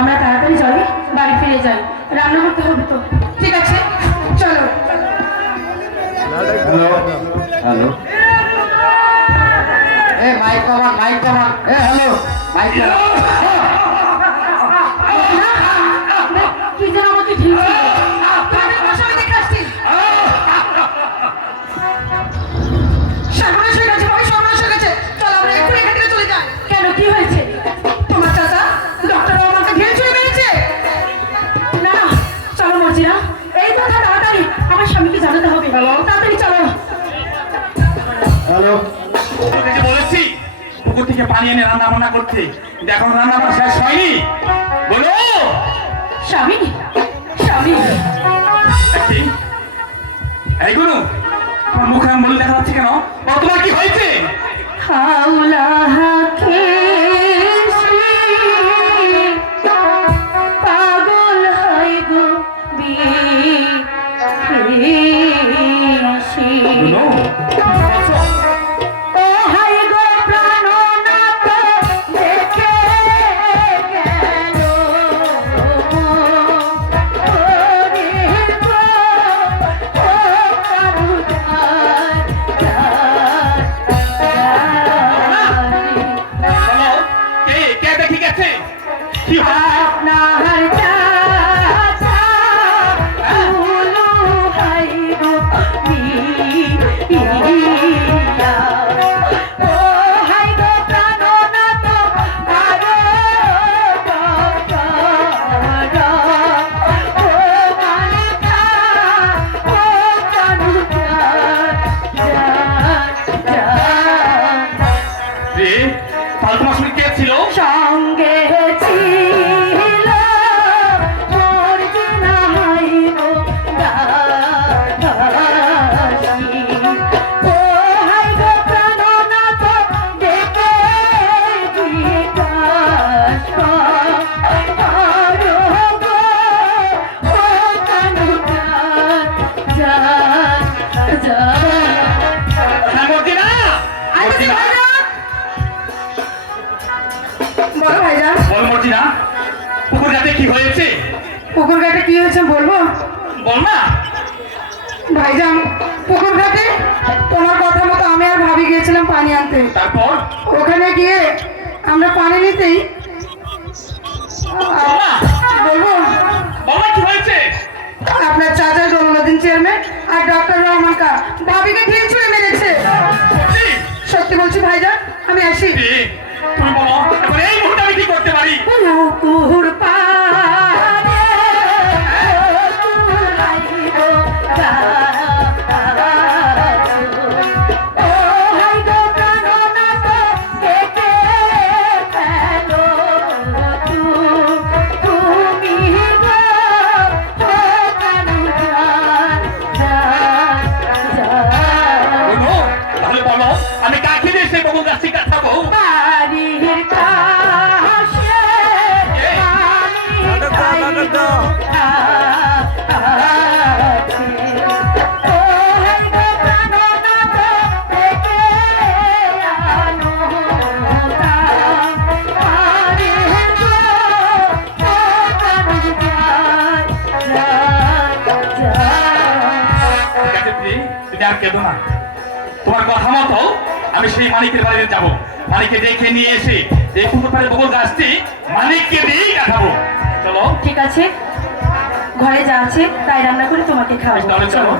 আমরা তাড়াতাড়ি যাই, বাড়ি ফিরে যাই, রান্না করতে হবে তো। ঠিক আছে, চলো। হ্যালো হ্যালো, এ মাইক কমান, মাইক কমান, এ হ্যালো মাইক কি যেন আমাকে ঠিক তোমাদের বসাবে দেখে আসছি। সর্বনাশ হয়ে গেছে ভাই, সর্বনাশ হয়ে গেছে। চল আমরা এক্ষুনি এখান থেকে চলে যাই। কেন, কি হয়েছে? তোমার চাচা ডক্টর আমাকে ঢেল ছুঁড়ে মেরেছে। না না, চলো মর্জিনা, এই কথা তাড়াতাড়ি আমার স্বামীকে জানাতে হবে। তাড়াতাড়ি চলো। হ্যালো, তোকে বলেছি পুকুর থেকে পানি এনে রান্না বান্না করতে, দেখো রান্না বান্না শেষ হয়নি। বলো স্বামী, স্বামী, এই গুরু, আমার মুখে মূল দেখা যাচ্ছে কেন? তোমার কি হয়েছে? হাওলা পাগল হয় গো সঙ্গে ছিল মর্জিনা হাইব দাসী। ও হাইব প্রাণনাথ ডেকে বিকাশ করো গো, ও কানুকার যা যা। বলো ভাইজান। বল মর্জিনা, পুকুর ঘাটে কি হয়েছে? পুকুর ঘাটে কি হয়েছে বলবো? বল না। ভাইজান, পুকুর ঘাটে তোমার কথা মতো আমি আর ভাবি গিয়েছিলাম পানি আনতে। তারপর ওখানে গিয়ে আমরা পানি নিতেই বলবো বাবা কি হয়েছে? আপনার চাচা জন্মদিন চেয়ারম্যান আর ডক্টর রহমান কা ভাবিকে ঢিল ছুঁড়ে মেরেছে। সত্যি বলছি ভাইজান, আমি আসি। তুমি বলো এখন এই মুহূর্তে আমি কি করতে পারি? পুকুর পাড়ে লাইব গাছ, ও হাইব প্রাণনাথ ডেকে ফেলো তুমি গো, ও কানুজান যা যা। বলো, তাহলে বলো আমি কাকে দিয়ে সেই বকুল গাছটি কাটাবো? বাড়ির কাছে পানি খাইব আছে, ও হাইব প্রাণনাথ ডেকে আনো তাই, আরে গো, ও কানুজান যা যা। ঠিক আছে তুমি আর কেঁদো না। তোমার কথা মতো আমি সেই মানিকের বাড়িতে যাবো, মানিককে দেখে নিয়ে এসে এই পুকুর পাড়ে বকুল গাছটি মানিককে দিয়েই কাটাবো। চলো ঠিক আছে, ঘরে যা আছে তাই রান্না করে তোমাকে খাওয়াবো। তাহলে চলো। চলো।